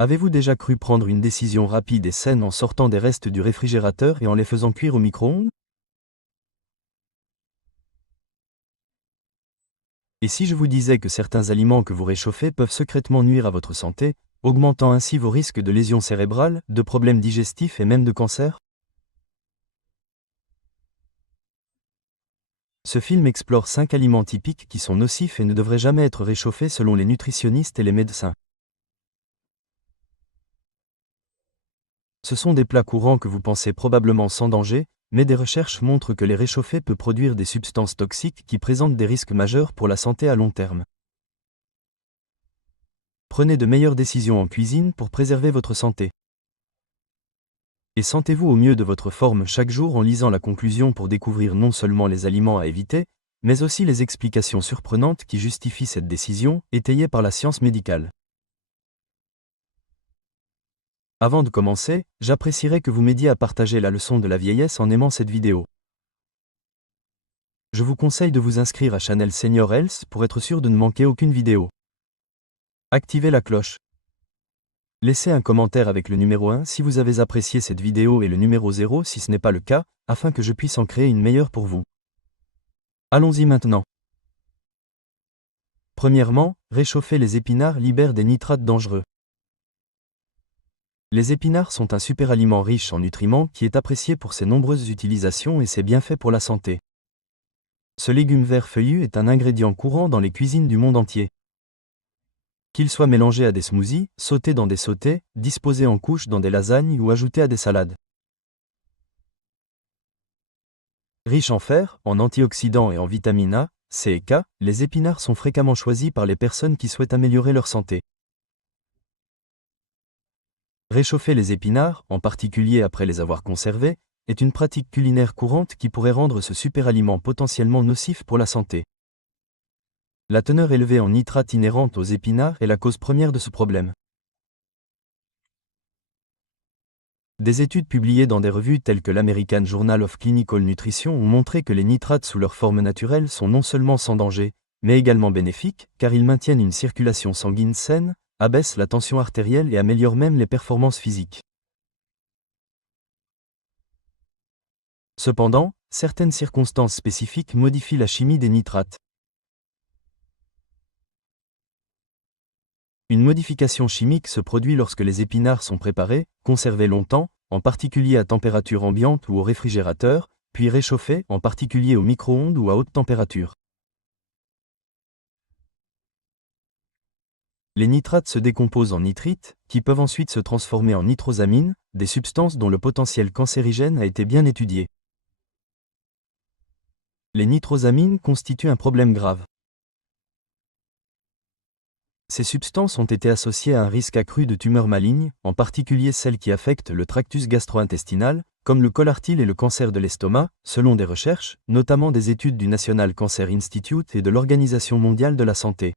Avez-vous déjà cru prendre une décision rapide et saine en sortant des restes du réfrigérateur et en les faisant cuire au micro-ondes? Et si je vous disais que certains aliments que vous réchauffez peuvent secrètement nuire à votre santé, augmentant ainsi vos risques de lésions cérébrales, de problèmes digestifs et même de cancer? Ce film explore 5 aliments typiques qui sont nocifs et ne devraient jamais être réchauffés selon les nutritionnistes et les médecins. Ce sont des plats courants que vous pensez probablement sans danger, mais des recherches montrent que les réchauffer peut produire des substances toxiques qui présentent des risques majeurs pour la santé à long terme. Prenez de meilleures décisions en cuisine pour préserver votre santé. Et sentez-vous au mieux de votre forme chaque jour en lisant la conclusion pour découvrir non seulement les aliments à éviter, mais aussi les explications surprenantes qui justifient cette décision, étayée par la science médicale. Avant de commencer, j'apprécierais que vous m'aidiez à partager la leçon de la vieillesse en aimant cette vidéo. Je vous conseille de vous inscrire à Channel Senior Health pour être sûr de ne manquer aucune vidéo. Activez la cloche. Laissez un commentaire avec le numéro 1 si vous avez apprécié cette vidéo et le numéro 0 si ce n'est pas le cas, afin que je puisse en créer une meilleure pour vous. Allons-y maintenant. Premièrement, réchauffer les épinards libère des nitrates dangereux. Les épinards sont un superaliment riche en nutriments qui est apprécié pour ses nombreuses utilisations et ses bienfaits pour la santé. Ce légume vert feuillu est un ingrédient courant dans les cuisines du monde entier. Qu'il soit mélangé à des smoothies, sauté dans des sautés, disposé en couches dans des lasagnes ou ajouté à des salades. Riche en fer, en antioxydants et en vitamines A, C et K, les épinards sont fréquemment choisis par les personnes qui souhaitent améliorer leur santé. Réchauffer les épinards, en particulier après les avoir conservés, est une pratique culinaire courante qui pourrait rendre ce superaliment potentiellement nocif pour la santé. La teneur élevée en nitrate inhérente aux épinards est la cause première de ce problème. Des études publiées dans des revues telles que l'American Journal of Clinical Nutrition ont montré que les nitrates sous leur forme naturelle sont non seulement sans danger, mais également bénéfiques, car ils maintiennent une circulation sanguine saine, abaissent la tension artérielle et améliorent même les performances physiques. Cependant, certaines circonstances spécifiques modifient la chimie des nitrates. Une modification chimique se produit lorsque les épinards sont préparés, conservés longtemps, en particulier à température ambiante ou au réfrigérateur, puis réchauffés, en particulier au micro-ondes ou à haute température. Les nitrates se décomposent en nitrites, qui peuvent ensuite se transformer en nitrosamines, des substances dont le potentiel cancérigène a été bien étudié. Les nitrosamines constituent un problème grave. Ces substances ont été associées à un risque accru de tumeurs malignes, en particulier celles qui affectent le tractus gastro-intestinal, comme le colartyle et le cancer de l'estomac, selon des recherches, notamment des études du National Cancer Institute et de l'Organisation mondiale de la santé.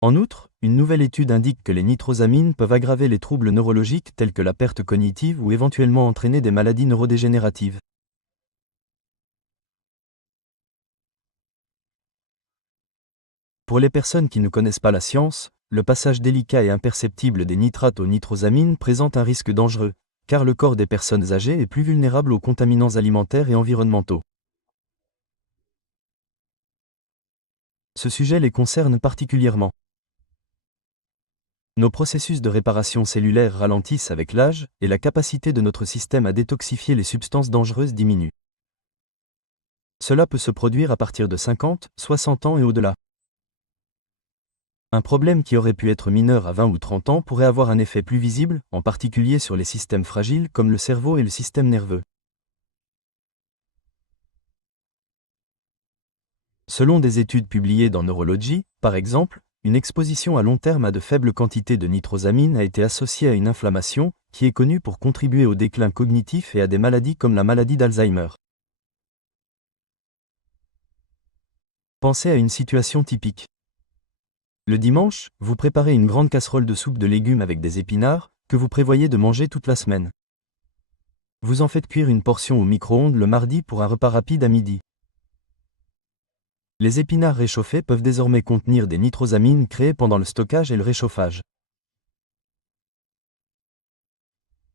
En outre, une nouvelle étude indique que les nitrosamines peuvent aggraver les troubles neurologiques tels que la perte cognitive ou éventuellement entraîner des maladies neurodégénératives. Pour les personnes qui ne connaissent pas la science, le passage délicat et imperceptible des nitrates aux nitrosamines présente un risque dangereux, car le corps des personnes âgées est plus vulnérable aux contaminants alimentaires et environnementaux. Ce sujet les concerne particulièrement. Nos processus de réparation cellulaire ralentissent avec l'âge, et la capacité de notre système à détoxifier les substances dangereuses diminue. Cela peut se produire à partir de 50, 60 ans et au-delà. Un problème qui aurait pu être mineur à 20 ou 30 ans pourrait avoir un effet plus visible, en particulier sur les systèmes fragiles comme le cerveau et le système nerveux. Selon des études publiées dans Neurology, par exemple, une exposition à long terme à de faibles quantités de nitrosamine a été associée à une inflammation, qui est connue pour contribuer au déclin cognitif et à des maladies comme la maladie d'Alzheimer. Pensez à une situation typique. Le dimanche, vous préparez une grande casserole de soupe de légumes avec des épinards, que vous prévoyez de manger toute la semaine. Vous en faites cuire une portion au micro-ondes le mardi pour un repas rapide à midi. Les épinards réchauffés peuvent désormais contenir des nitrosamines créées pendant le stockage et le réchauffage.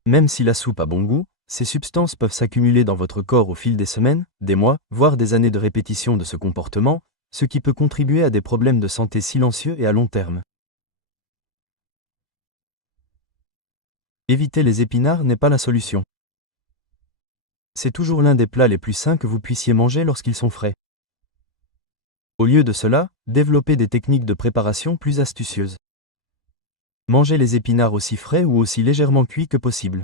Même si la soupe a bon goût, ces substances peuvent s'accumuler dans votre corps au fil des semaines, des mois, voire des années de répétition de ce comportement, ce qui peut contribuer à des problèmes de santé silencieux et à long terme. Éviter les épinards n'est pas la solution. C'est toujours l'un des plats les plus sains que vous puissiez manger lorsqu'ils sont frais. Au lieu de cela, développez des techniques de préparation plus astucieuses. Mangez les épinards aussi frais ou aussi légèrement cuits que possible.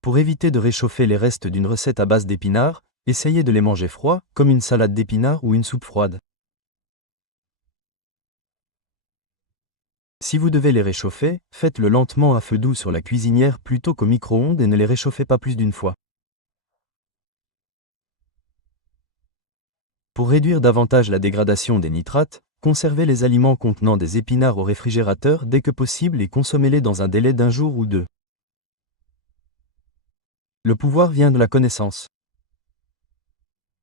Pour éviter de réchauffer les restes d'une recette à base d'épinards, essayez de les manger froids, comme une salade d'épinards ou une soupe froide. Si vous devez les réchauffer, faites-le lentement à feu doux sur la cuisinière plutôt qu'au micro-ondes et ne les réchauffez pas plus d'une fois. Pour réduire davantage la dégradation des nitrates, conservez les aliments contenant des épinards au réfrigérateur dès que possible et consommez-les dans un délai d'1 jour ou 2. Le pouvoir vient de la connaissance.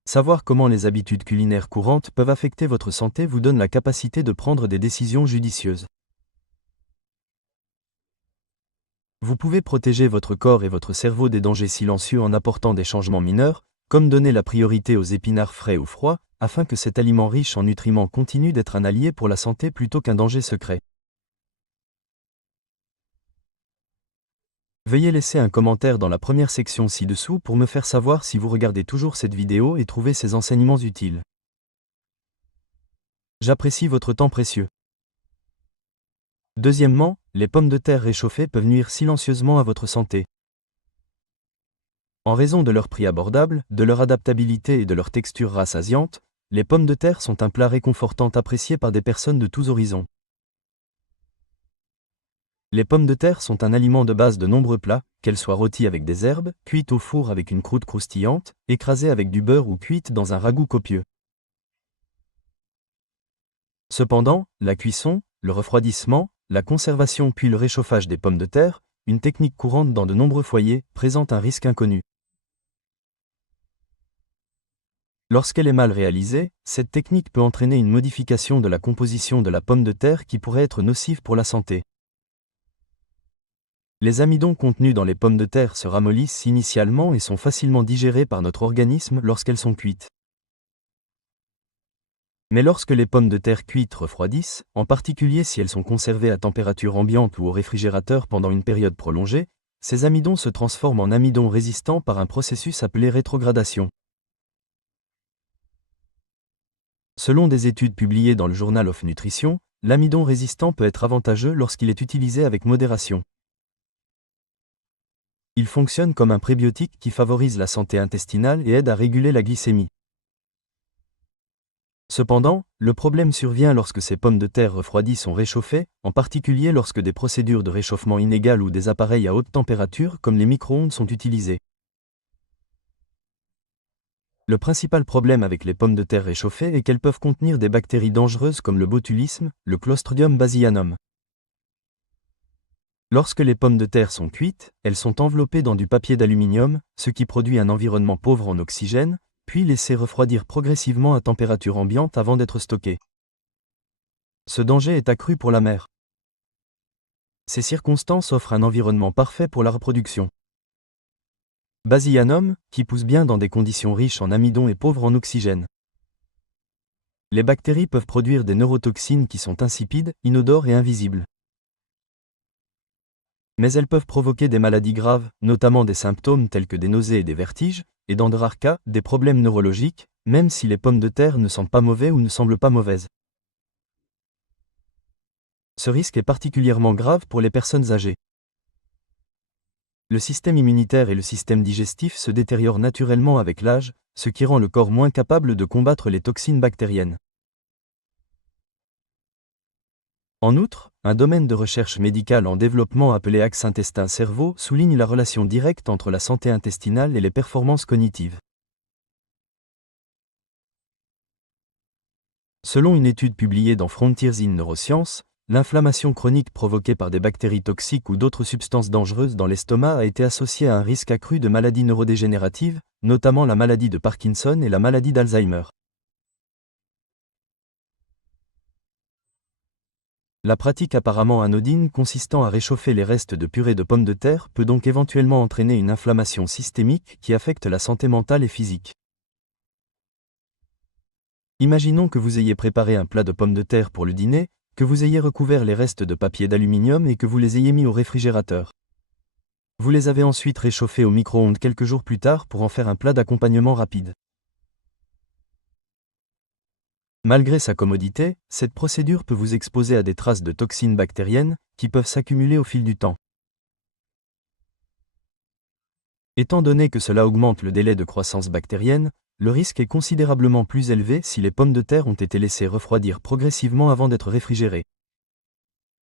Savoir comment les habitudes culinaires courantes peuvent affecter votre santé vous donne la capacité de prendre des décisions judicieuses. Vous pouvez protéger votre corps et votre cerveau des dangers silencieux en apportant des changements mineurs, comme donner la priorité aux épinards frais ou froids, afin que cet aliment riche en nutriments continue d'être un allié pour la santé plutôt qu'un danger secret. Veuillez laisser un commentaire dans la première section ci-dessous pour me faire savoir si vous regardez toujours cette vidéo et trouvez ces enseignements utiles. J'apprécie votre temps précieux. Deuxièmement, les pommes de terre réchauffées peuvent nuire silencieusement à votre santé. En raison de leur prix abordable, de leur adaptabilité et de leur texture rassasiante, les pommes de terre sont un plat réconfortant apprécié par des personnes de tous horizons. Les pommes de terre sont un aliment de base de nombreux plats, qu'elles soient rôties avec des herbes, cuites au four avec une croûte croustillante, écrasées avec du beurre ou cuites dans un ragoût copieux. Cependant, la cuisson, le refroidissement, la conservation puis le réchauffage des pommes de terre, une technique courante dans de nombreux foyers, présente un risque inconnu. Lorsqu'elle est mal réalisée, cette technique peut entraîner une modification de la composition de la pomme de terre qui pourrait être nocive pour la santé. Les amidons contenus dans les pommes de terre se ramollissent initialement et sont facilement digérés par notre organisme lorsqu'elles sont cuites. Mais lorsque les pommes de terre cuites refroidissent, en particulier si elles sont conservées à température ambiante ou au réfrigérateur pendant une période prolongée, ces amidons se transforment en amidons résistants par un processus appelé rétrogradation. Selon des études publiées dans le Journal of Nutrition, l'amidon résistant peut être avantageux lorsqu'il est utilisé avec modération. Il fonctionne comme un prébiotique qui favorise la santé intestinale et aide à réguler la glycémie. Cependant, le problème survient lorsque ces pommes de terre refroidies sont réchauffées, en particulier lorsque des procédures de réchauffement inégales ou des appareils à haute température comme les micro-ondes sont utilisés. Le principal problème avec les pommes de terre réchauffées est qu'elles peuvent contenir des bactéries dangereuses comme le botulisme, le Clostridium bassianum. Lorsque les pommes de terre sont cuites, elles sont enveloppées dans du papier d'aluminium, ce qui produit un environnement pauvre en oxygène, puis laissées refroidir progressivement à température ambiante avant d'être stockées. Ce danger est accru pour la mère. Ces circonstances offrent un environnement parfait pour la reproduction. Bassianum, qui pousse bien dans des conditions riches en amidon et pauvres en oxygène. Les bactéries peuvent produire des neurotoxines qui sont insipides, inodores et invisibles. Mais elles peuvent provoquer des maladies graves, notamment des symptômes tels que des nausées et des vertiges, et dans de rares cas, des problèmes neurologiques, même si les pommes de terre ne sentent pas mauvais ou ne semblent pas mauvaises. Ce risque est particulièrement grave pour les personnes âgées. Le système immunitaire et le système digestif se détériorent naturellement avec l'âge, ce qui rend le corps moins capable de combattre les toxines bactériennes. En outre, un domaine de recherche médicale en développement appelé axe intestin-cerveau souligne la relation directe entre la santé intestinale et les performances cognitives. Selon une étude publiée dans Frontiers in Neuroscience, L'inflammation chronique provoquée par des bactéries toxiques ou d'autres substances dangereuses dans l'estomac a été associée à un risque accru de maladies neurodégénératives, notamment la maladie de Parkinson et la maladie d'Alzheimer. La pratique apparemment anodine consistant à réchauffer les restes de purée de pommes de terre peut donc éventuellement entraîner une inflammation systémique qui affecte la santé mentale et physique. Imaginons que vous ayez préparé un plat de pommes de terre pour le dîner, que vous ayez recouvert les restes de papier d'aluminium et que vous les ayez mis au réfrigérateur. Vous les avez ensuite réchauffés au micro-ondes quelques jours plus tard pour en faire un plat d'accompagnement rapide. Malgré sa commodité, cette procédure peut vous exposer à des traces de toxines bactériennes qui peuvent s'accumuler au fil du temps. Étant donné que cela augmente le délai de croissance bactérienne, le risque est considérablement plus élevé si les pommes de terre ont été laissées refroidir progressivement avant d'être réfrigérées.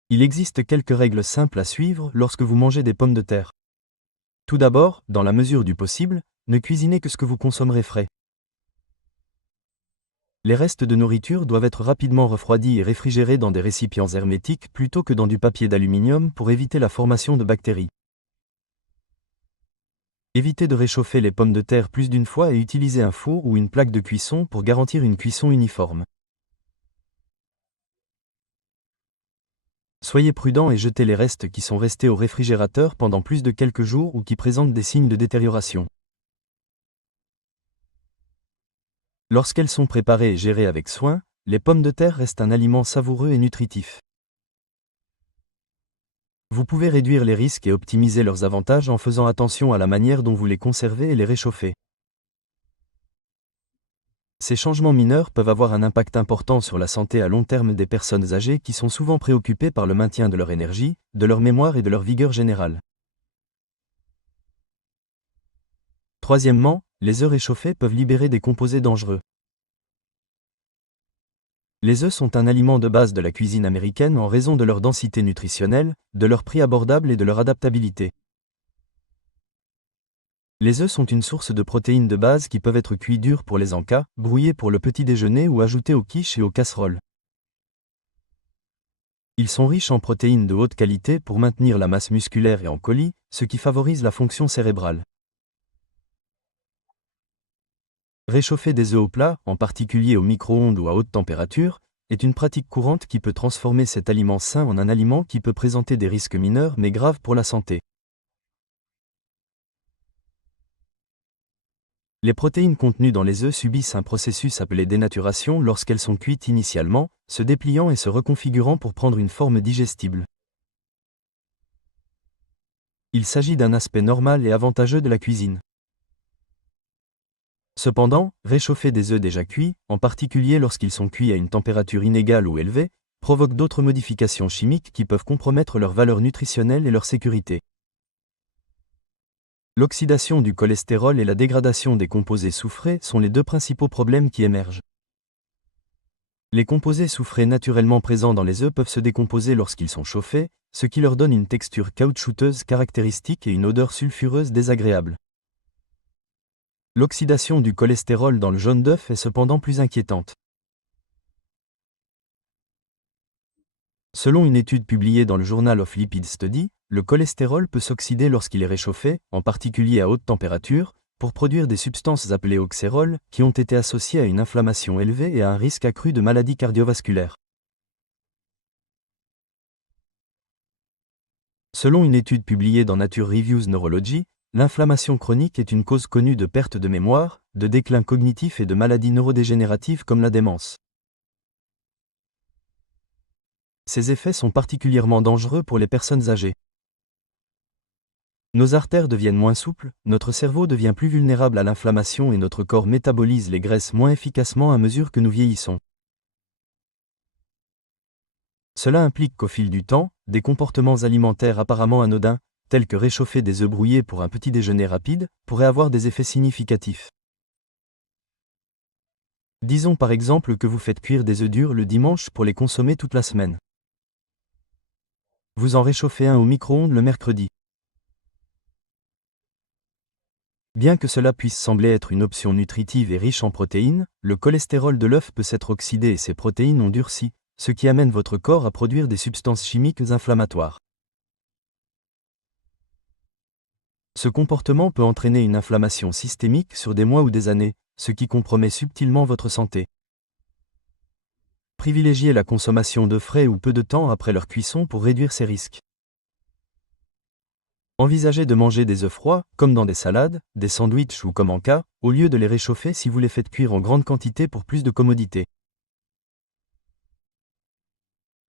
Il existe quelques règles simples à suivre lorsque vous mangez des pommes de terre. Tout d'abord, dans la mesure du possible, ne cuisinez que ce que vous consommerez frais. Les restes de nourriture doivent être rapidement refroidis et réfrigérés dans des récipients hermétiques plutôt que dans du papier d'aluminium pour éviter la formation de bactéries. Évitez de réchauffer les pommes de terre plus d'une fois et utilisez un four ou une plaque de cuisson pour garantir une cuisson uniforme. Soyez prudent et jetez les restes qui sont restés au réfrigérateur pendant plus de quelques jours ou qui présentent des signes de détérioration. Lorsqu'elles sont préparées et gérées avec soin, les pommes de terre restent un aliment savoureux et nutritif. Vous pouvez réduire les risques et optimiser leurs avantages en faisant attention à la manière dont vous les conservez et les réchauffez. Ces changements mineurs peuvent avoir un impact important sur la santé à long terme des personnes âgées qui sont souvent préoccupées par le maintien de leur énergie, de leur mémoire et de leur vigueur générale. Troisièmement, les œufs réchauffés peuvent libérer des composés dangereux. Les œufs sont un aliment de base de la cuisine américaine en raison de leur densité nutritionnelle, de leur prix abordable et de leur adaptabilité. Les œufs sont une source de protéines de base qui peuvent être cuits durs pour les encas, brouillés pour le petit déjeuner ou ajoutés aux quiches et aux casseroles. Ils sont riches en protéines de haute qualité pour maintenir la masse musculaire et en colis, ce qui favorise la fonction cérébrale. Réchauffer des œufs au plat, en particulier au micro-ondes ou à haute température, est une pratique courante qui peut transformer cet aliment sain en un aliment qui peut présenter des risques mineurs mais graves pour la santé. Les protéines contenues dans les œufs subissent un processus appelé dénaturation lorsqu'elles sont cuites initialement, se dépliant et se reconfigurant pour prendre une forme digestible. Il s'agit d'un aspect normal et avantageux de la cuisine. Cependant, réchauffer des œufs déjà cuits, en particulier lorsqu'ils sont cuits à une température inégale ou élevée, provoque d'autres modifications chimiques qui peuvent compromettre leur valeur nutritionnelle et leur sécurité. L'oxydation du cholestérol et la dégradation des composés soufrés sont les deux principaux problèmes qui émergent. Les composés soufrés naturellement présents dans les œufs peuvent se décomposer lorsqu'ils sont chauffés, ce qui leur donne une texture caoutchouteuse caractéristique et une odeur sulfureuse désagréable. L'oxydation du cholestérol dans le jaune d'œuf est cependant plus inquiétante. Selon une étude publiée dans le Journal of Lipid Study, le cholestérol peut s'oxyder lorsqu'il est réchauffé, en particulier à haute température, pour produire des substances appelées oxérols, qui ont été associées à une inflammation élevée et à un risque accru de maladies cardiovasculaires. Selon une étude publiée dans Nature Reviews Neurology, l'inflammation chronique est une cause connue de perte de mémoire, de déclin cognitif et de maladies neurodégénératives comme la démence. Ces effets sont particulièrement dangereux pour les personnes âgées. Nos artères deviennent moins souples, notre cerveau devient plus vulnérable à l'inflammation et notre corps métabolise les graisses moins efficacement à mesure que nous vieillissons. Cela implique qu'au fil du temps, des comportements alimentaires apparemment anodins, tels que réchauffer des œufs brouillés pour un petit déjeuner rapide, pourraient avoir des effets significatifs. Disons par exemple que vous faites cuire des œufs durs le dimanche pour les consommer toute la semaine. Vous en réchauffez un au micro-ondes le mercredi. Bien que cela puisse sembler être une option nutritive et riche en protéines, le cholestérol de l'œuf peut s'être oxydé et ses protéines ont durci, ce qui amène votre corps à produire des substances chimiques inflammatoires. Ce comportement peut entraîner une inflammation systémique sur des mois ou des années, ce qui compromet subtilement votre santé. Privilégiez la consommation d'œufs frais ou peu de temps après leur cuisson pour réduire ces risques. Envisagez de manger des œufs froids, comme dans des salades, des sandwichs ou comme en cas, au lieu de les réchauffer si vous les faites cuire en grande quantité pour plus de commodité.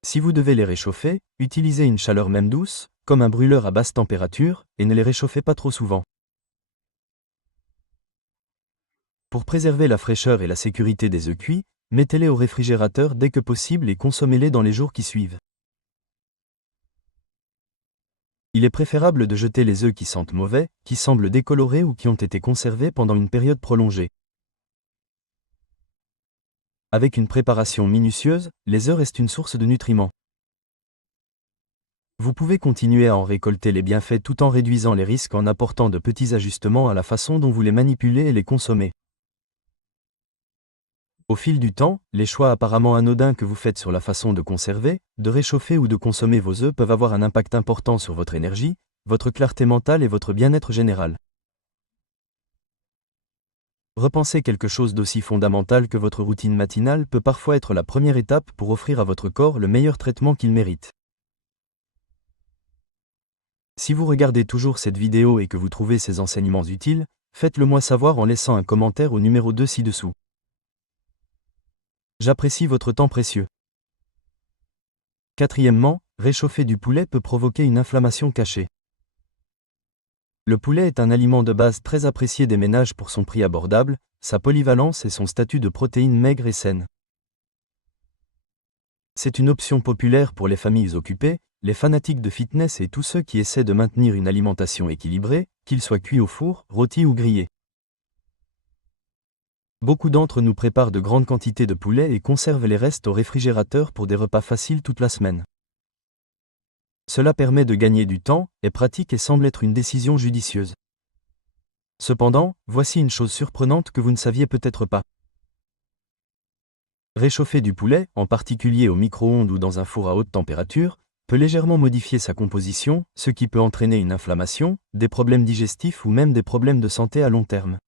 Si vous devez les réchauffer, utilisez une chaleur même douce, comme un brûleur à basse température, et ne les réchauffez pas trop souvent. Pour préserver la fraîcheur et la sécurité des œufs cuits, mettez-les au réfrigérateur dès que possible et consommez-les dans les jours qui suivent. Il est préférable de jeter les œufs qui sentent mauvais, qui semblent décolorés ou qui ont été conservés pendant une période prolongée. Avec une préparation minutieuse, les œufs restent une source de nutriments. Vous pouvez continuer à en récolter les bienfaits tout en réduisant les risques en apportant de petits ajustements à la façon dont vous les manipulez et les consommez. Au fil du temps, les choix apparemment anodins que vous faites sur la façon de conserver, de réchauffer ou de consommer vos œufs peuvent avoir un impact important sur votre énergie, votre clarté mentale et votre bien-être général. Repenser quelque chose d'aussi fondamental que votre routine matinale peut parfois être la première étape pour offrir à votre corps le meilleur traitement qu'il mérite. Si vous regardez toujours cette vidéo et que vous trouvez ces enseignements utiles, faites-le moi savoir en laissant un commentaire au numéro 2 ci-dessous. J'apprécie votre temps précieux. Quatrièmement, réchauffer du poulet peut provoquer une inflammation cachée. Le poulet est un aliment de base très apprécié des ménages pour son prix abordable, sa polyvalence et son statut de protéines maigres et saines. C'est une option populaire pour les familles occupées, les fanatiques de fitness et tous ceux qui essaient de maintenir une alimentation équilibrée, qu'ils soient cuits au four, rôtis ou grillés. Beaucoup d'entre nous préparent de grandes quantités de poulet et conservent les restes au réfrigérateur pour des repas faciles toute la semaine. Cela permet de gagner du temps, est pratique et semble être une décision judicieuse. Cependant, voici une chose surprenante que vous ne saviez peut-être pas. Réchauffer du poulet, en particulier au micro-ondes ou dans un four à haute température, peut légèrement modifier sa composition, ce qui peut entraîner une inflammation, des problèmes digestifs ou même des problèmes de santé à long terme.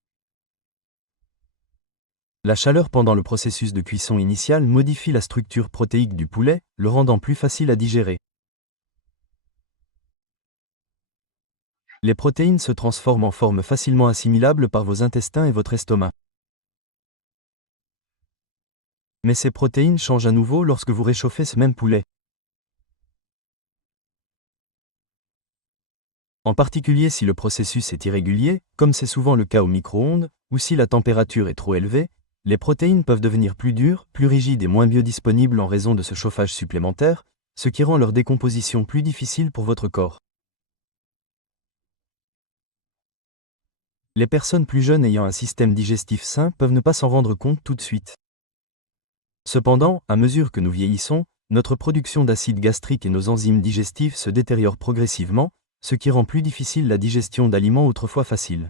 La chaleur pendant le processus de cuisson initial modifie la structure protéique du poulet, le rendant plus facile à digérer. Les protéines se transforment en forme facilement assimilable par vos intestins et votre estomac. Mais ces protéines changent à nouveau lorsque vous réchauffez ce même poulet. En particulier si le processus est irrégulier, comme c'est souvent le cas au micro-ondes, ou si la température est trop élevée, les protéines peuvent devenir plus dures, plus rigides et moins biodisponibles en raison de ce chauffage supplémentaire, ce qui rend leur décomposition plus difficile pour votre corps. Les personnes plus jeunes ayant un système digestif sain peuvent ne pas s'en rendre compte tout de suite. Cependant, à mesure que nous vieillissons, notre production d'acide gastrique et nos enzymes digestives se détériorent progressivement, ce qui rend plus difficile la digestion d'aliments autrefois faciles.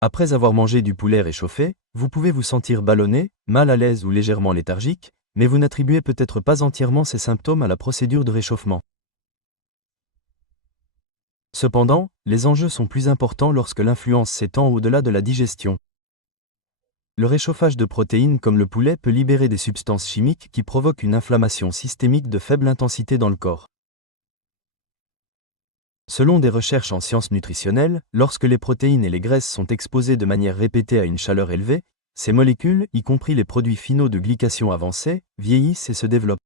Après avoir mangé du poulet réchauffé, vous pouvez vous sentir ballonné, mal à l'aise ou légèrement léthargique, mais vous n'attribuez peut-être pas entièrement ces symptômes à la procédure de réchauffement. Cependant, les enjeux sont plus importants lorsque l'influence s'étend au-delà de la digestion. Le réchauffage de protéines comme le poulet peut libérer des substances chimiques qui provoquent une inflammation systémique de faible intensité dans le corps. Selon des recherches en sciences nutritionnelles, lorsque les protéines et les graisses sont exposées de manière répétée à une chaleur élevée, ces molécules, y compris les produits finaux de glycation avancée, vieillissent et se développent.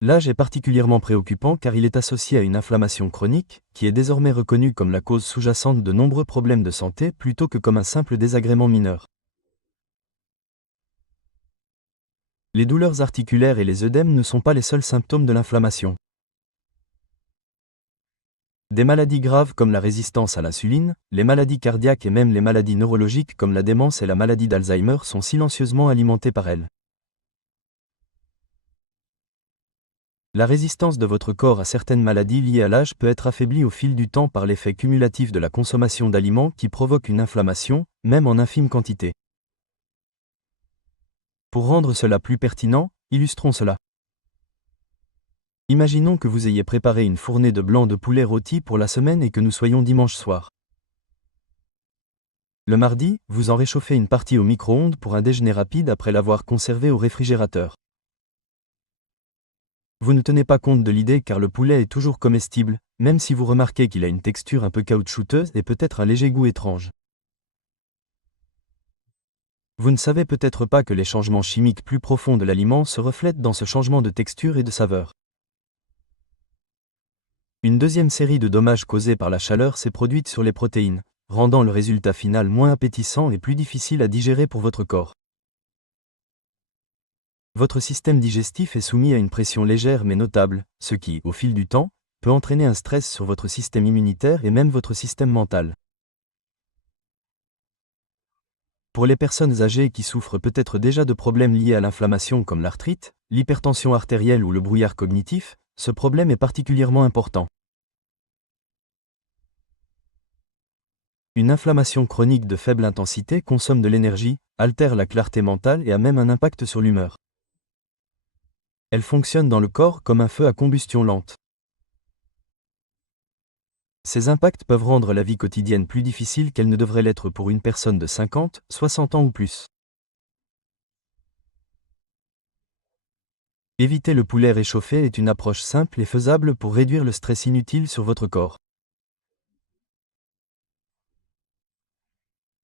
L'âge est particulièrement préoccupant car il est associé à une inflammation chronique, qui est désormais reconnue comme la cause sous-jacente de nombreux problèmes de santé plutôt que comme un simple désagrément mineur. Les douleurs articulaires et les œdèmes ne sont pas les seuls symptômes de l'inflammation. Des maladies graves comme la résistance à l'insuline, les maladies cardiaques et même les maladies neurologiques comme la démence et la maladie d'Alzheimer sont silencieusement alimentées par elles. La résistance de votre corps à certaines maladies liées à l'âge peut être affaiblie au fil du temps par l'effet cumulatif de la consommation d'aliments qui provoquent une inflammation, même en infime quantité. Pour rendre cela plus pertinent, illustrons cela. Imaginons que vous ayez préparé une fournée de blanc de poulet rôti pour la semaine et que nous soyons dimanche soir. Le mardi, vous en réchauffez une partie au micro-ondes pour un déjeuner rapide après l'avoir conservé au réfrigérateur. Vous ne tenez pas compte de l'idée car le poulet est toujours comestible, même si vous remarquez qu'il a une texture un peu caoutchouteuse et peut-être un léger goût étrange. Vous ne savez peut-être pas que les changements chimiques plus profonds de l'aliment se reflètent dans ce changement de texture et de saveur. Une deuxième série de dommages causés par la chaleur s'est produite sur les protéines, rendant le résultat final moins appétissant et plus difficile à digérer pour votre corps. Votre système digestif est soumis à une pression légère mais notable, ce qui, au fil du temps, peut entraîner un stress sur votre système immunitaire et même votre système mental. Pour les personnes âgées qui souffrent peut-être déjà de problèmes liés à l'inflammation comme l'arthrite, l'hypertension artérielle ou le brouillard cognitif, ce problème est particulièrement important. Une inflammation chronique de faible intensité consomme de l'énergie, altère la clarté mentale et a même un impact sur l'humeur. Elle fonctionne dans le corps comme un feu à combustion lente. Ces impacts peuvent rendre la vie quotidienne plus difficile qu'elle ne devrait l'être pour une personne de 50, 60 ans ou plus. Éviter le poulet réchauffé est une approche simple et faisable pour réduire le stress inutile sur votre corps.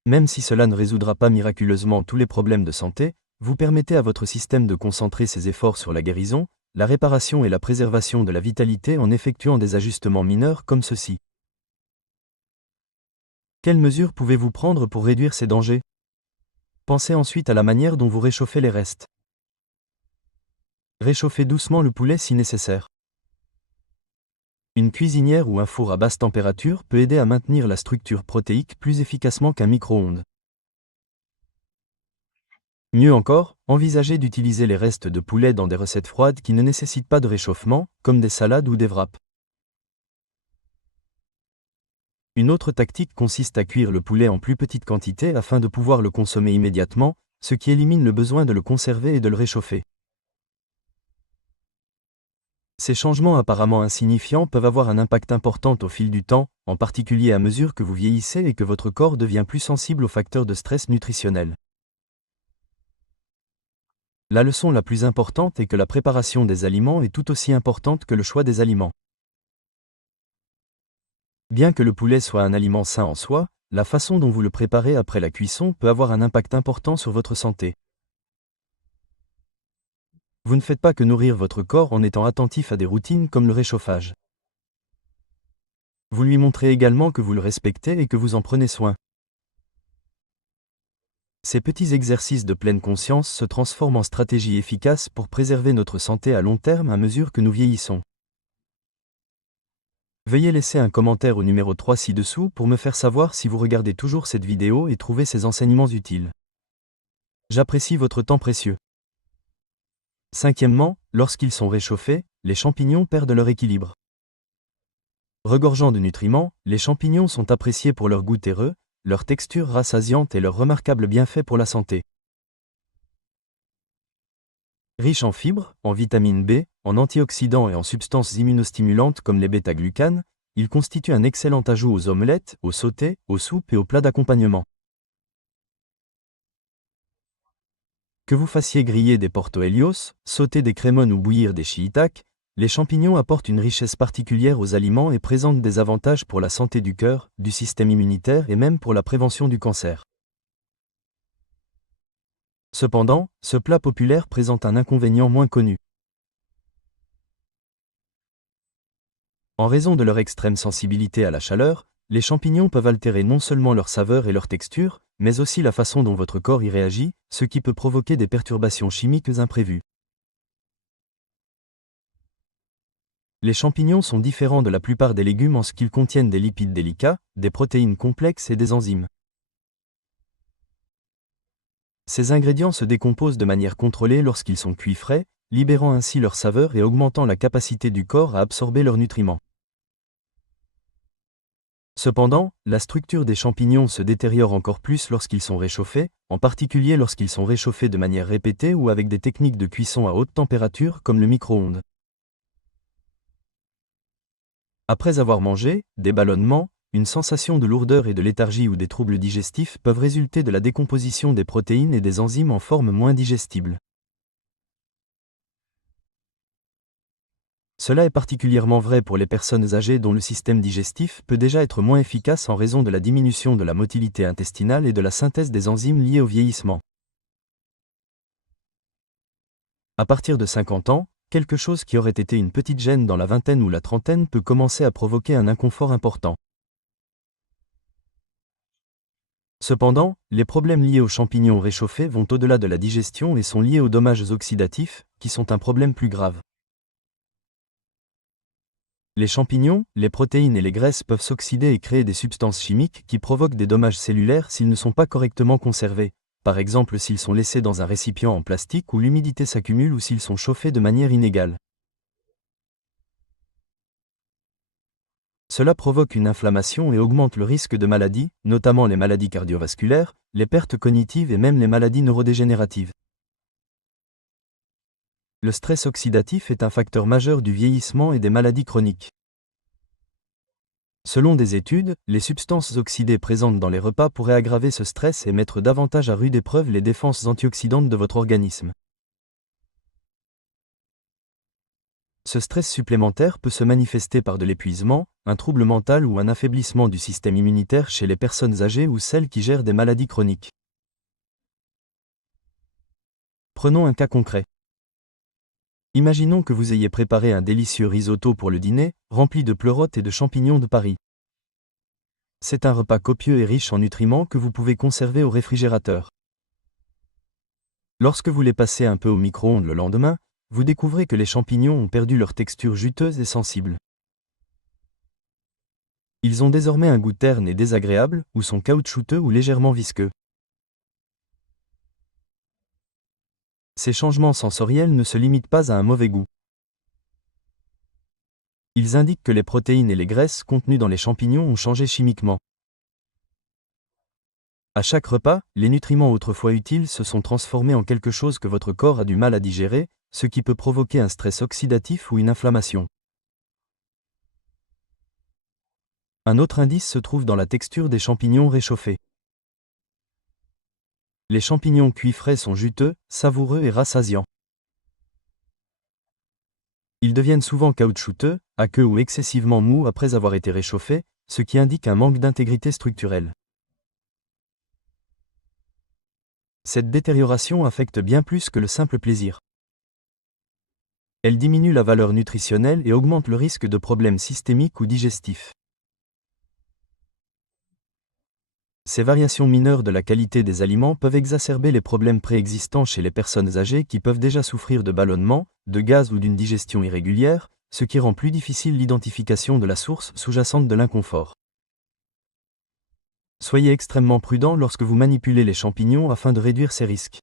Même si cela ne résoudra pas miraculeusement tous les problèmes de santé, vous permettez à votre système de concentrer ses efforts sur la guérison, la réparation et la préservation de la vitalité en effectuant des ajustements mineurs comme ceci. Quelles mesures pouvez-vous prendre pour réduire ces dangers? Pensez ensuite à la manière dont vous réchauffez les restes. Réchauffez doucement le poulet si nécessaire. Une cuisinière ou un four à basse température peut aider à maintenir la structure protéique plus efficacement qu'un micro-ondes. Mieux encore, envisagez d'utiliser les restes de poulet dans des recettes froides qui ne nécessitent pas de réchauffement, comme des salades ou des wraps. Une autre tactique consiste à cuire le poulet en plus petite quantité afin de pouvoir le consommer immédiatement, ce qui élimine le besoin de le conserver et de le réchauffer. Ces changements apparemment insignifiants peuvent avoir un impact important au fil du temps, en particulier à mesure que vous vieillissez et que votre corps devient plus sensible aux facteurs de stress nutritionnel. La leçon la plus importante est que la préparation des aliments est tout aussi importante que le choix des aliments. Bien que le poulet soit un aliment sain en soi, la façon dont vous le préparez après la cuisson peut avoir un impact important sur votre santé. Vous ne faites pas que nourrir votre corps en étant attentif à des routines comme le réchauffage. Vous lui montrez également que vous le respectez et que vous en prenez soin. Ces petits exercices de pleine conscience se transforment en stratégies efficaces pour préserver notre santé à long terme à mesure que nous vieillissons. Veuillez laisser un commentaire au numéro 3 ci-dessous pour me faire savoir si vous regardez toujours cette vidéo et trouvez ces enseignements utiles. J'apprécie votre temps précieux. Cinquièmement, lorsqu'ils sont réchauffés, les champignons perdent leur équilibre. Regorgeant de nutriments, les champignons sont appréciés pour leur goût terreux, leur texture rassasiante et leurs remarquables bienfaits pour la santé. Riches en fibres, en vitamine B, en antioxydants et en substances immunostimulantes comme les bêta-glucanes, ils constituent un excellent ajout aux omelettes, aux sautés, aux soupes et aux plats d'accompagnement. Que vous fassiez griller des porto Helios, sauter des crémones ou bouillir des shiitakes, les champignons apportent une richesse particulière aux aliments et présentent des avantages pour la santé du cœur, du système immunitaire et même pour la prévention du cancer. Cependant, ce plat populaire présente un inconvénient moins connu. En raison de leur extrême sensibilité à la chaleur, les champignons peuvent altérer non seulement leur saveur et leur texture, mais aussi la façon dont votre corps y réagit, ce qui peut provoquer des perturbations chimiques imprévues. Les champignons sont différents de la plupart des légumes en ce qu'ils contiennent des lipides délicats, des protéines complexes et des enzymes. Ces ingrédients se décomposent de manière contrôlée lorsqu'ils sont cuits frais, libérant ainsi leur saveur et augmentant la capacité du corps à absorber leurs nutriments. Cependant, la structure des champignons se détériore encore plus lorsqu'ils sont réchauffés, en particulier lorsqu'ils sont réchauffés de manière répétée ou avec des techniques de cuisson à haute température comme le micro-ondes. Après avoir mangé, des ballonnements, une sensation de lourdeur et de léthargie ou des troubles digestifs peuvent résulter de la décomposition des protéines et des enzymes en forme moins digestible. Cela est particulièrement vrai pour les personnes âgées dont le système digestif peut déjà être moins efficace en raison de la diminution de la motilité intestinale et de la synthèse des enzymes liées au vieillissement. À partir de 50 ans, quelque chose qui aurait été une petite gêne dans la vingtaine ou la trentaine peut commencer à provoquer un inconfort important. Cependant, les problèmes liés aux champignons réchauffés vont au-delà de la digestion et sont liés aux dommages oxydatifs, qui sont un problème plus grave. Les champignons, les protéines et les graisses peuvent s'oxyder et créer des substances chimiques qui provoquent des dommages cellulaires s'ils ne sont pas correctement conservés, par exemple s'ils sont laissés dans un récipient en plastique où l'humidité s'accumule ou s'ils sont chauffés de manière inégale. Cela provoque une inflammation et augmente le risque de maladies, notamment les maladies cardiovasculaires, les pertes cognitives et même les maladies neurodégénératives. Le stress oxydatif est un facteur majeur du vieillissement et des maladies chroniques. Selon des études, les substances oxydées présentes dans les repas pourraient aggraver ce stress et mettre davantage à rude épreuve les défenses antioxydantes de votre organisme. Ce stress supplémentaire peut se manifester par de l'épuisement, un trouble mental ou un affaiblissement du système immunitaire chez les personnes âgées ou celles qui gèrent des maladies chroniques. Prenons un cas concret. Imaginons que vous ayez préparé un délicieux risotto pour le dîner, rempli de pleurotes et de champignons de Paris. C'est un repas copieux et riche en nutriments que vous pouvez conserver au réfrigérateur. Lorsque vous les passez un peu au micro-ondes le lendemain, vous découvrez que les champignons ont perdu leur texture juteuse et sensible. Ils ont désormais un goût terne et désagréable, ou sont caoutchouteux ou légèrement visqueux. Ces changements sensoriels ne se limitent pas à un mauvais goût. Ils indiquent que les protéines et les graisses contenues dans les champignons ont changé chimiquement. À chaque repas, les nutriments autrefois utiles se sont transformés en quelque chose que votre corps a du mal à digérer, ce qui peut provoquer un stress oxydatif ou une inflammation. Un autre indice se trouve dans la texture des champignons réchauffés. Les champignons cuits frais sont juteux, savoureux et rassasiants. Ils deviennent souvent caoutchouteux, aqueux ou excessivement mous après avoir été réchauffés, ce qui indique un manque d'intégrité structurelle. Cette détérioration affecte bien plus que le simple plaisir. Elle diminue la valeur nutritionnelle et augmente le risque de problèmes systémiques ou digestifs. Ces variations mineures de la qualité des aliments peuvent exacerber les problèmes préexistants chez les personnes âgées qui peuvent déjà souffrir de ballonnements, de gaz ou d'une digestion irrégulière, ce qui rend plus difficile l'identification de la source sous-jacente de l'inconfort. Soyez extrêmement prudent lorsque vous manipulez les champignons afin de réduire ces risques.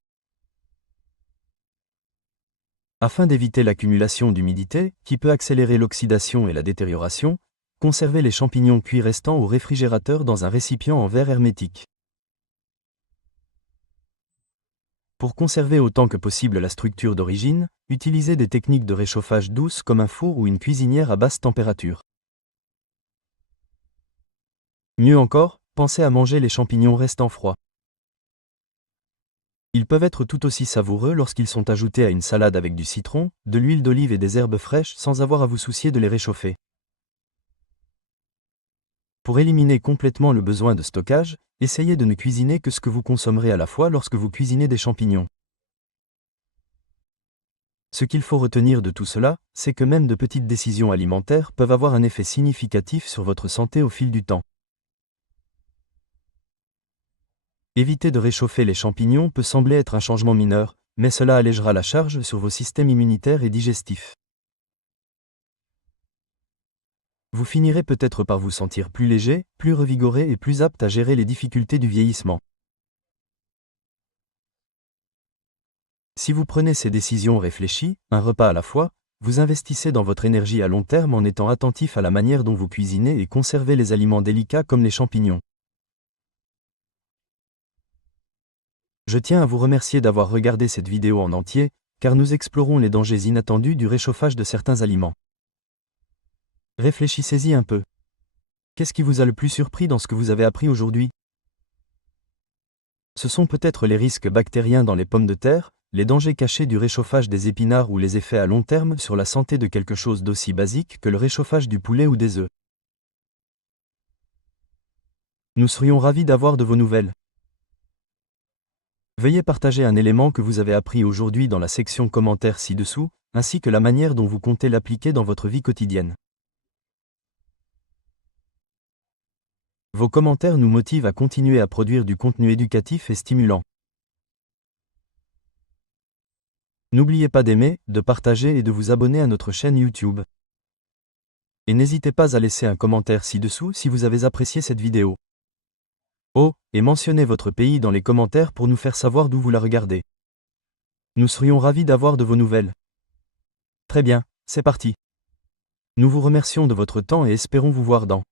Afin d'éviter l'accumulation d'humidité, qui peut accélérer l'oxydation et la détérioration, conservez les champignons cuits restants au réfrigérateur dans un récipient en verre hermétique. Pour conserver autant que possible la structure d'origine, utilisez des techniques de réchauffage douces comme un four ou une cuisinière à basse température. Mieux encore, pensez à manger les champignons restants froids. Ils peuvent être tout aussi savoureux lorsqu'ils sont ajoutés à une salade avec du citron, de l'huile d'olive et des herbes fraîches sans avoir à vous soucier de les réchauffer. Pour éliminer complètement le besoin de stockage, essayez de ne cuisiner que ce que vous consommerez à la fois lorsque vous cuisinez des champignons. Ce qu'il faut retenir de tout cela, c'est que même de petites décisions alimentaires peuvent avoir un effet significatif sur votre santé au fil du temps. Éviter de réchauffer les champignons peut sembler être un changement mineur, mais cela allégera la charge sur vos systèmes immunitaires et digestifs. Vous finirez peut-être par vous sentir plus léger, plus revigoré et plus apte à gérer les difficultés du vieillissement. Si vous prenez ces décisions réfléchies, un repas à la fois, vous investissez dans votre énergie à long terme en étant attentif à la manière dont vous cuisinez et conservez les aliments délicats comme les champignons. Je tiens à vous remercier d'avoir regardé cette vidéo en entier, car nous explorons les dangers inattendus du réchauffage de certains aliments. Réfléchissez-y un peu. Qu'est-ce qui vous a le plus surpris dans ce que vous avez appris aujourd'hui? Ce sont peut-être les risques bactériens dans les pommes de terre, les dangers cachés du réchauffage des épinards ou les effets à long terme sur la santé de quelque chose d'aussi basique que le réchauffage du poulet ou des œufs. Nous serions ravis d'avoir de vos nouvelles. Veuillez partager un élément que vous avez appris aujourd'hui dans la section commentaires ci-dessous, ainsi que la manière dont vous comptez l'appliquer dans votre vie quotidienne. Vos commentaires nous motivent à continuer à produire du contenu éducatif et stimulant. N'oubliez pas d'aimer, de partager et de vous abonner à notre chaîne YouTube. Et n'hésitez pas à laisser un commentaire ci-dessous si vous avez apprécié cette vidéo. Oh, et mentionnez votre pays dans les commentaires pour nous faire savoir d'où vous la regardez. Nous serions ravis d'avoir de vos nouvelles. Très bien, c'est parti. Nous vous remercions de votre temps et espérons vous voir dans